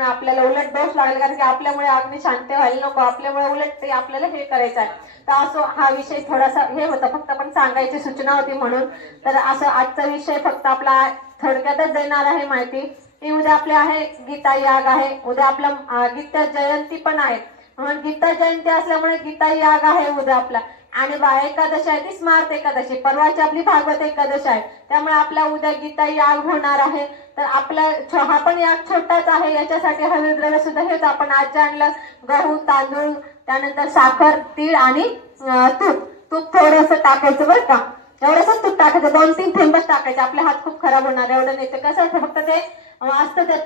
त्याच्यामुळे आपल्याला उलट दोष लागेल कारण की आपल्यामुळे अग्नी शांत व्हायला नको आपल्यामुळे उलट ते आपल्याला हे करायचं आहे तर असं हा विषय थोडासा हे होता फक्त पण सांगायची सूचना होती म्हणून. तर असं आजचा विषय फक्त आपला थोडक्यातच देणार आहे माहिती. ती उद्या आपले आहे गीता याग आहे. उद्या आपला गीता जयंती पण आहे. म्हणून गीता जयंती असल्यामुळे गीता याग आहे उद्या आपला. आणि बा एकादशी आहे ती स्मार्त एकादशी. परवाची आपली भागवत एकादशी आहे. त्यामुळे आपला उद्या गीता याग होणार आहे. तर आपला हा पण याग छोटाच आहे याच्यासाठी हळदी सुद्धा हेच आपण आज आणलं. गहू तांदूळ त्यानंतर साखर तीळ आणि तूप. तूप थोडंसं टाकायचं बरं का? एवढंच तूप टाकायचं? दोन तीन थेंबच टाकायचे. आपले हात खूप खराब होणार एवढं नाही. तर कसं असतं फक्त ते असतं ते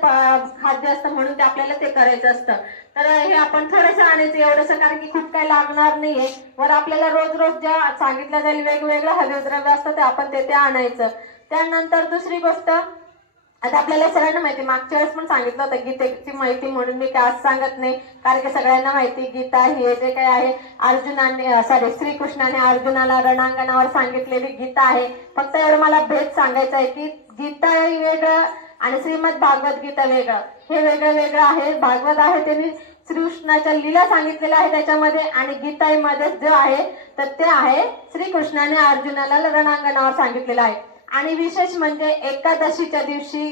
खाद्य असतं म्हणून ते आपल्याला ते करायचं असतं. तर हे आपण थोडंसं आणायचं एवढंसं कारण की खूप काही लागणार नाहीये. वर आपल्याला रोज रोज ज्या सांगितलं जाईल वेगवेगळं हरिद्रव्य असतं ते आपण ते ते आणायचं. त्यानंतर दुसरी गोष्ट आता आपल्याला सगळ्यांना माहिती मागच्या वेळेस पण सांगितलं होतं गीतेची माहिती म्हणून मी काय आज सांगत नाही कारण की सगळ्यांना माहिती गीता हे जे काही आहे अर्जुनाने सॉरी श्रीकृष्णाने अर्जुनाला रणांगणावर सांगितलेली गीता आहे. फक्त एवढं मला भेद सांगायचं आहे की गीता हे वेगळं आणि श्रीमद भागवत गीता वेगळं. हे वेगळं वेगळं आहे भागवत आहे त्यांनी श्रीकृष्णाच्या लीला सांगितलेल्या आहे त्याच्यामध्ये आणि गीताईमध्ये जो आहे तर ते आहे श्रीकृष्णाने अर्जुनाला रणांगणावर सांगितलेलं आहे. आणि विशेष म्हणजे एकादशीच्या दिवशी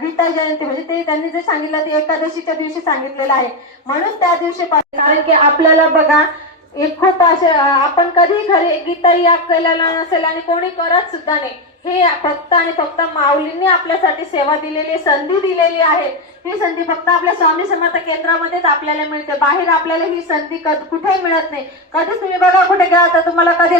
गीता जयंती म्हणजे ते त्यांनी जे सांगितलं ते एकादशीच्या दिवशी सांगितलेलं आहे. म्हणून त्या दिवशी कारण की आपल्याला बघा एक खूप असे आपण कधी घरी गीता याग केलेला नसेल आणि कोणी करत सुद्धा नाही. हे फक्त आणि फक्त माऊलींनी आपल्यासाठी सेवा दिलेली संधी दिलेली आहे. ही संधी फक्त आपल्या स्वामी समर्थ केंद्रामध्येच आपल्याला मिळते. बाहेर आपल्याला ही संधी कुठे मिळत नाही. कधीच तुम्ही बघा कुठे गेला तर तुम्हाला कधी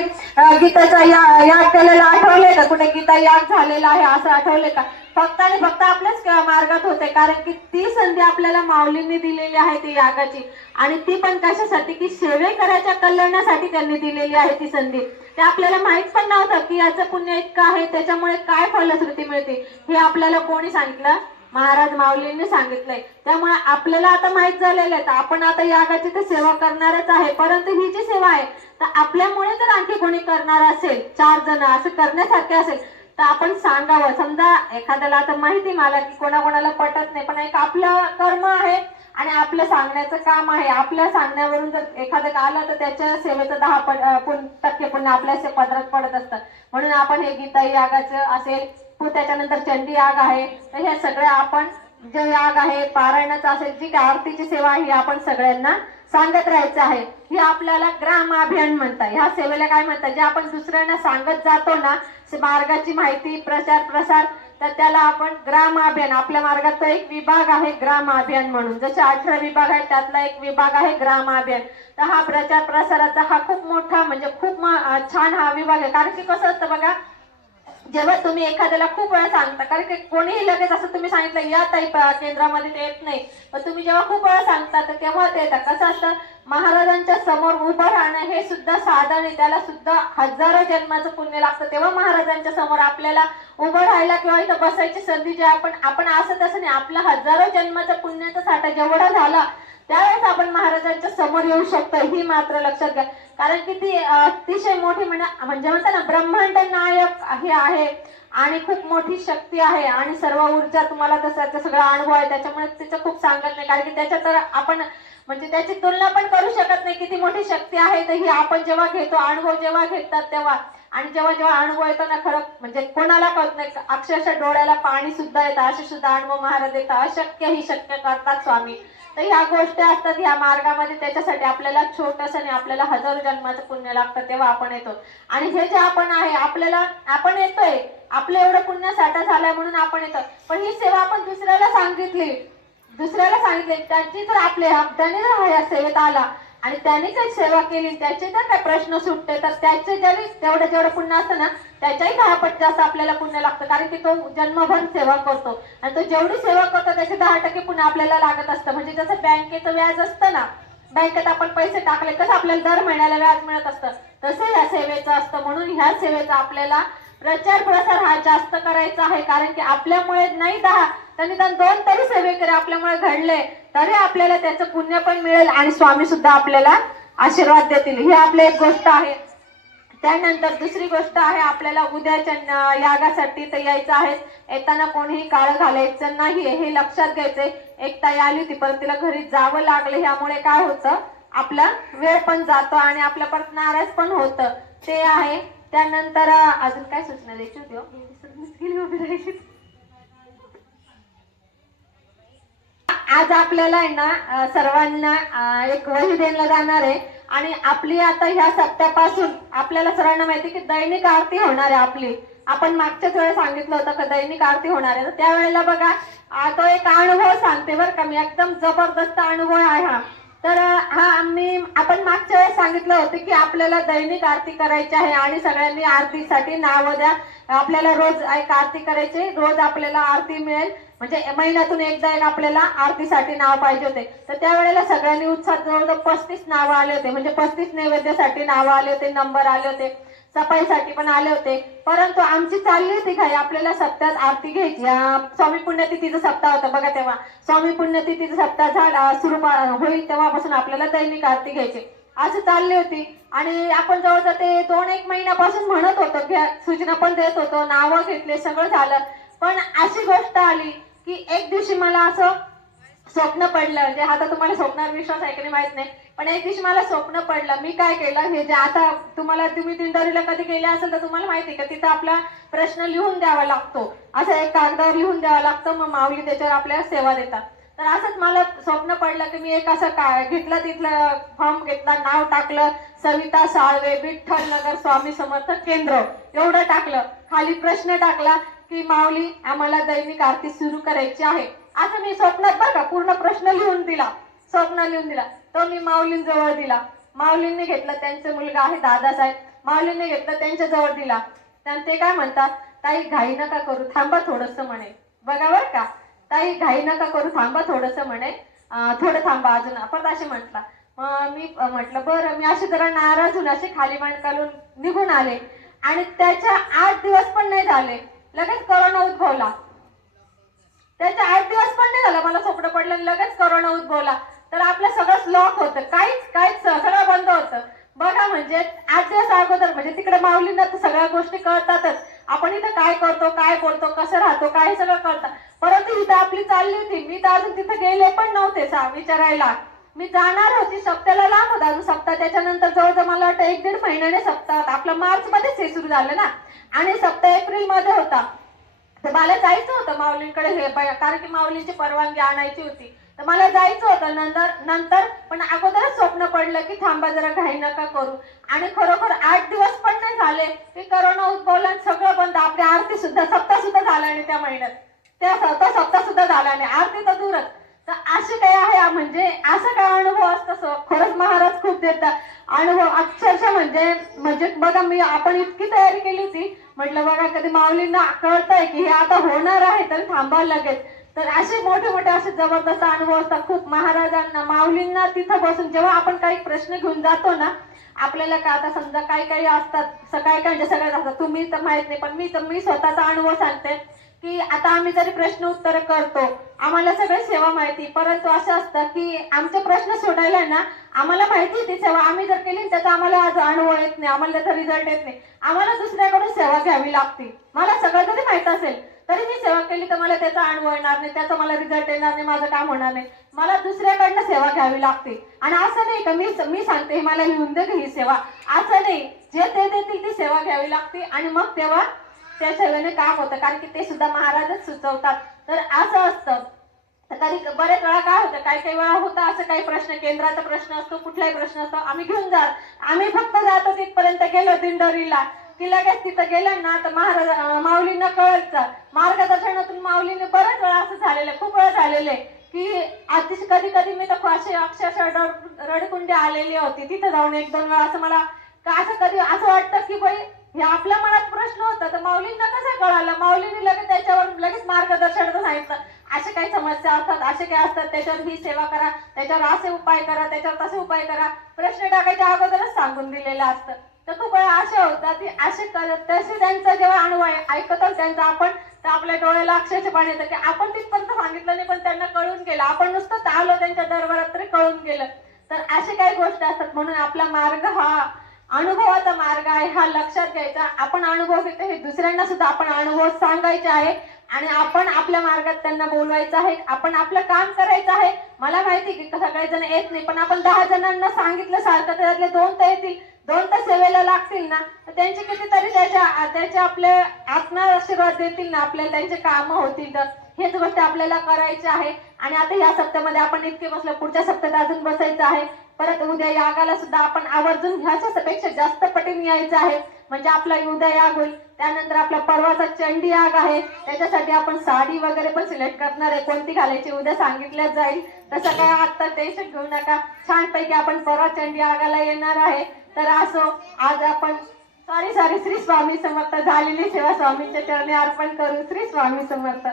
गीताचा या- याग केलेला आठवले का? कुठे गीता याग झालेला आहे असं आठवलंय का? फक्त आणि फक्त आपल्याच मार्गात होते. कारण की ती संधी आपल्याला माऊलींनी दिलेली आहे ती यागाची. आणि ती पण कशासाठी? की सेवेकराच्या कल्याणासाठी त्यांनी दिलेली आहे ती संधी. ते आपल्याला माहीत पण नव्हतं की याचं पुण्य इतकं आहे त्याच्यामुळे काय फलश्रुती मिळते? हे आपल्याला कोणी सांगितलं? महाराज माऊलींनी सांगितलंय. त्यामुळे आपल्याला आता माहीत झालेलं आहे. तर आपण आता यागाची तर सेवा करणारच आहे. परंतु ही जी सेवा आहे तर आपल्यामुळे जर आणखी कोणी करणार असेल चार जण असं करण्यासारखे असेल तर आपण सांगावं. समजा एखाद्याला आता माहिती मला की कोणाकोणाला पटत नाही पण एक आपलं कर्म आहे आणि आपलं सांगण्याचं काम आहे. आपल्या सांगण्यावरून जर एखादं आलं तर त्याच्या सेवेचं दहा पट- टक्के पुण्य आपल्या से- पदरात पडत असतं. म्हणून आपण हे गीता यागाचं असेल. त्याच्यानंतर चंडी याग आहे. तर हे सगळं आपण जे याग आहे पारायणाचं असेल जी काय आरतीची सेवा आहे ही आपण सगळ्यांना सांगत राहायचं आहे. ही आपल्याला ग्राम अभियान म्हणतात. ह्या सेवेला काय म्हणतात? जे आपण दुसऱ्यांना सांगत जातो ना मार्गाची माहिती प्रचार प्रसार तर त्याला आपण ग्राम अभियान. आपल्या मार्गात एक विभाग आहे ग्राम अभियान म्हणून. जसे अठरा विभाग आहेत त्यातला एक विभाग आहे ग्राम अभियान. तर हा प्रचार प्रसाराचा हा खूप मोठा म्हणजे खूप म- छान हा विभाग आहे. कारण की कसं असतं बघा जेव्हा तुम्ही एखाद्याला खूप वेळा सांगता कारण की कोणीही लगेच असं तुम्ही सांगितलं या ताई प- केंद्रामध्ये ते येत नाही. पण तुम्ही जेव्हा खूप वेळा सांगता तर केव्हा ते येतात. कसं असतं? महाराजांच्या समोर उभं राहणं हे सुद्धा साधन आहे. त्याला सुद्धा हजारो जन्माचं पुण्य लागतं. तेव्हा महाराजांच्या समोर आपल्याला उभं राहायला किंवा इथं बसायची संधी जे आपण आपण असं तसं नाही. आपला हजारो जन्माचा पुण्याचा साठा जेवढा झाला त्यावेळेस आपण महाराजांच्या समोर येऊ शकतो. ही मात्र लक्षात घ्या. कारण की ती अतिशय मोठी म्हणजे म्हणजे म्हणतात ना ब्रह्मांड नायक हे आहे आणि खूप मोठी शक्ती आहे आणि सर्व ऊर्जा तुम्हाला तसं त्याचा सगळा अनुभव आहे त्याच्यामुळे तिचं खूप सांगत नाही. कारण की त्याच्या तर आपण म्हणजे त्याची तुलना पण करू शकत नाही किती मोठी शक्ती आहे तर ही आपण जेव्हा घेतो अनुभव जेव्हा घेतात तेव्हा. आणि जेव्हा जेव्हा अनुभव येतो ना खरं म्हणजे कोणाला कळत नाही. अक्षरशः डोळ्याला पाणी सुद्धा येतं असे सुद्धा अनुभव महाराज येतात अशक्य ही शक्य करतात स्वामी. तर ह्या गोष्टी असतात ह्या मार्गामध्ये त्याच्यासाठी आपल्याला छोटस आणि आपल्याला हजारो जन्माचं पुण्य लागतं तेव्हा आपण येतो. आणि हे जे आपण आहे आपल्याला आपण येतोय आपलं एवढं पुण्य साठा झालाय म्हणून आपण येतो. पण ही सेवा आपण दुसऱ्याला सांगितली. दुसऱ्याला सांगितले त्यांची जर आपले त्याने जर या सेवेत आला. आणि त्याने काही सेवा केली त्याचे जर काही प्रश्न सुटते तर त्याचे जरी तेवढं जेवढं पुण्य असतं ना त्याच्याही दहा पट जास्त आपल्याला पुण्य लागतं कारण की तो जन्मभर सेवा करतो. आणि तो जेवढी सेवा करतो त्याचे दहा टक्के पुण्य आपल्याला लागत असतं. म्हणजे जसं बँकेचं व्याज असतं ना बँकेत आपण पैसे टाकले कसं आपल्याला दर महिन्याला व्याज मिळत असतं. तसं ह्या सेवेचं असतं. म्हणून ह्या सेवेचा आपल्याला प्रचार प्रसार हा जास्त करायचा आहे कारण की आपल्यामुळे नाही दहा तर निदान दोन तरी सेवेकरी आपल्यामुळे घडले. तरी आपल्याला त्याचं पुण्य पण मिळेल आणि स्वामी सुद्धा आपल्याला आशीर्वाद देतील. ही आपली एक गोष्ट आहे. त्यानंतर दुसरी गोष्ट आहे आपल्याला उद्याच्या यागासाठी तर यायचं आहे येताना कोणीही काळ घालायचं नाही हे लक्षात घ्यायचंय. एक ताई आली होती परत तिला घरी जावं लागलं. ह्यामुळे काय होतं? आपला वेळ पण जातो आणि आपला परत नाराज पण होतं. ते आहे. त्यानंतर अजून काय सूचना द्यायची होती हो? मी विसरूनच गेली उभी राहिली. आज आपल्याला आहे ना सर्वांना एक वही द्यायला जाणार आहे. आणि आपली आता ह्या सप्त्यापासून आपल्याला सर्वांना माहिती की दैनिक आरती होणार आहे आपली. आपण मागच्याच वेळेस सांगितलं होतं का दैनिक आरती होणार आहे. तर त्यावेळेला बघा तो एक अनुभव सांगते बरं का. मी एकदम जबरदस्त अनुभव आहे हा. तर हा आम्ही आपण मागच्या वेळेस सांगितलं होतं की आपल्याला दैनिक आरती करायची आहे आणि सगळ्यांनी आरतीसाठी नाव द्या. आपल्याला रोज एक आरती करायची रोज आपल्याला आरती मिळेल. म्हणजे महिन्यातून एकदा एक आपल्याला आरतीसाठी नाव पाहिजे होते. तर त्यावेळेला सगळ्यांनी उत्साह जवळजवळ पस्तीस नावं आले होते. म्हणजे पस्तीस नैवेद्यासाठी नावं आले होते नंबर आले होते सफाईसाठी पण आले होते. परंतु आमची चालली होती घाई आपल्याला सप्त्यात आरती घ्यायची. स्वामी पुण्यतिथीचा सप्ताह होता बघा तेव्हा. स्वामी पुण्यतिथीचा सप्ताह झाला सुरू होईल तेव्हापासून आपल्याला दैनिक आरती घ्यायची. असं चालली होती. आणि आपण जवळजवळ ते दोन एक महिन्यापासून म्हणत होतो घ्या सूचना पण देत होतो नावं घेतले सगळं झालं. पण अशी गोष्ट आली की एक दिवशी मला असं स्वप्न पडलं म्हणजे जे आता तुम्हाला स्वप्नावर विश्वास आहे की नाही माहीत नाही पण एक दिवशी मला स्वप्न पडलं. मी काय केलं? हे जे आता तुम्हाला तुम्ही दिंडोरीला कधी गेले असेल तर तुम्हाला माहिती आहे का? तिथं आपला प्रश्न लिहून द्यावा लागतो. असं एक कागदावर लिहून द्यावा लागतो मग माऊली त्याच्यावर आपल्याला सेवा देतात. तर असंच मला स्वप्न पडलं की मी एक असं काय घेतलं तिथलं फॉर्म घेतला नाव टाकलं सविता साळवे विठ्ठल नगर स्वामी समर्थ केंद्र एवढं टाकलं. खाली प्रश्न टाकला की माऊली आम्हाला दैनिक आरती सुरू करायची आहे. असं मी स्वप्नात बघा पूर्ण प्रश्न लिहून दिला. स्वप्न लिहून दिला. तो मी माऊलींजवळ दिला. माऊलींनी घेतला त्यांचा मुलगा आहे दादासाहेब. माऊलींनी घेतला त्यांच्या जवळ दिला. त्यानं ते काय म्हणतात? ताई घाई नका करू थांबा थोडस म्हणे. बघा बरं का ताई घाई नका करू थांबा थोडस म्हणे. थोडं थांबा अजून. परत असे म्हटला. मग मी म्हटलं बरं. मी अशी जरा नाराज होऊन असे खाली मांड घालून निघून आले. आणि त्याच्या आठ दिवस पण नाही झाले. लगेच करोना उद्भवला. त्याच्या आठ दिवस पण नाही झालं मला सोपडं पडलं लगेच करोना उद्भवला. तर आपलं सगळंच लॉक होतं. काहीच काहीच सगळं बंद होतं. बघा म्हणजे आठ दिवस अगोदर म्हणजे तिकडे माऊलींना तर सगळ्या गोष्टी कळतातच. आपण इथं काय करतो काय बोलतो कसं राहतो काय सगळं कळतं. परंतु इथं आपली चालली होती. मी तर अजून तिथं गेले पण नव्हते सा विचारायला. मी जाणार होती सप्त्याला लांब होता अजून सप्ताह. त्याच्यानंतर जवळजवळ मला वाटतं एक दीड महिन्याने सप्ताह आपलं मार्च मध्येच हे सुरू झालं ना. आणि सप्ताह एप्रिलमध्ये होता. तर मला जायचं होतं माऊलींकडे हे कारण की माऊलीची परवानगी आणायची होती. तर मला जायचं होतं नंतर नंतर पण अगोदरच स्वप्न पडलं की थांबा जरा घाई नका करू. आणि खरोखर आठ दिवस पण नाही झाले की करोना उद्भवला सगळं बंद. आपली आरती सुद्धा सप्ताह सुद्धा झाला नाही त्या महिन्यात. त्या सप्ताह सप्ताह सुद्धा झाला नाही. आरती तर दूरच. तर असे काय आहे म्हणजे असा काय अनुभव असत खरंच महाराज खूप देतात. अनुभव अक्षरशः म्हणजे म्हणजे बघा मी आपण इतकी तयारी केली होती म्हटलं बघा कधी माऊलींना कळतंय की हे आता होणार आहे तर थांबावं लागेल तर असे मोठे मोठे असे जबरदस्त अनुभव असतात. खूप महाराजांना माऊलींना तिथं बसून जेव्हा आपण काही प्रश्न घेऊन जातो ना आपल्याला का आता समजा काही काही असतात सकाळी काय म्हणजे सगळ्यात असतात तुम्ही तर माहीत नाही पण मी तर मी स्वतःचा अनुभव सांगते. की आता आम्ही जरी प्रश्न उत्तर करतो आम्हाला सगळे सेवा माहिती. परंतु असं असतं की आमचे प्रश्न सोडायला ना आम्हाला माहिती आहे ती सेवा. आम्ही जर केली त्याचा आम्हाला आज अनुभव येत नाही आम्हाला त्याचा रिझल्ट येत नाही. आम्हाला दुसऱ्याकडून सेवा घ्यावी लागते. मला सगळं जरी माहीत असेल तरी मी सेवा केली तर मला त्याचा अनुभव येणार नाही त्याचा मला रिझल्ट येणार नाही माझं काम होणार नाही. मला दुसऱ्याकडनं सेवा घ्यावी लागते. आणि असं नाही का मी मी सांगते हे मला लिहून दे ही सेवा. असं नाही. जे ते देतील ती सेवा घ्यावी लागते. आणि मग तेव्हा त्या सेवेने काम होतं. कारण की ते सुद्धा महाराजच सुचवतात. तर असं असतं. तर बरेच वेळा काय होतं? काही काही वेळा होतं असं काही प्रश्न केंद्राचा प्रश्न असतो कुठलाही प्रश्न असतो. आम्ही घेऊन जा. आम्ही फक्त जातो तिथपर्यंत गेलो दिंडोरीला. की लगेच तिथं गेलं ना तर महाराज माऊलीनं कळत. मार्गदर्शनातून माऊलीने बरेच वेळा असं झालेलं आहे, खूप वेळा झालेले आहे की अतिशय कधी कधी मी तर असे अक्षरशः रड- रडकुंडी आलेली होती. तिथं जाऊन एक दोन वेळा असं मला का असं कधी असं वाटतं की बाई हे आपल्या मनात प्रश्न होता तर माऊलींना कसं कळालं? माऊलीने लगेच त्याच्यावर लगेच मार्गदर्शन सांगितलं. असे काही समस्या असतात असे काही असतात त्याच्यावर ही सेवा करा त्याच्यावर असे उपाय करा त्याच्यावर तसे उपाय करा. प्रश्न टाकायच्या अगोदरच सांगून दिलेलं असतं. तर खूप वेळा असे होतात की असे करत तसे त्यांचा जेव्हा अनुभव आहे, ऐकतात त्यांचा आपण तर आपल्या डोळ्याला अक्षरशः पाणी येतं की आपण तिथपर्यंत सांगितलं नाही पण त्यांना कळून गेलं. आपण नुसतं आलो त्यांच्या दरबारात तरी कळून गेलं. तर असे काही गोष्टी असतात म्हणून आपला मार्ग हा अनुभवाचा मार्ग आहे हा लक्षात घ्यायचा. आपण अनुभव घेतो हे दुसऱ्यांना सुद्धा आपण अनुभव सांगायचे आहे. आणि आपण आपल्या मार्गात त्यांना बोलवायचं आहे. आपण आपलं काम करायचं आहे. मला माहिती की सगळे जण येत नाही पण आपण दहा जणांना सांगितलं सारखं त्यातले दोन तर येतील. दोन तर सेवेला लागतील ना. तर त्यांचे कितीतरी त्याच्या त्याचे आपले आत्मा आशीर्वाद देतील ना आपल्याला त्यांचे काम होतील तर. हेच गोष्ट आपल्याला करायची आहे. आणि आता ह्या सप्त्यामध्ये आपण इतके बसलो पुढच्या सप्त्यात अजून बसायचं आहे. परत उद्या यागाला सुद्धा आपण आवर्जून घ्यायच्या पेक्षा जास्त पटीन यायचं आहे. म्हणजे आपला उद्या याग होईल. त्यानंतर आपला परवाचा चंडी याग आहे. त्याच्यासाठी आपण साडी वगैरे पण सिलेक्ट करणार आहे. कोणती घालायची उद्या सांगितलं जाईल. तसं काय आता टेन्शन घेऊ नका. छानपैकी आपण परवा चंडी यागाला येणार आहे. तर असो आज आपण सॉरी सॉरी श्री स्वामी समर्थ. झालेली सेवा स्वामींच्या चरणी अर्पण करू श्री स्वामी समर्थ.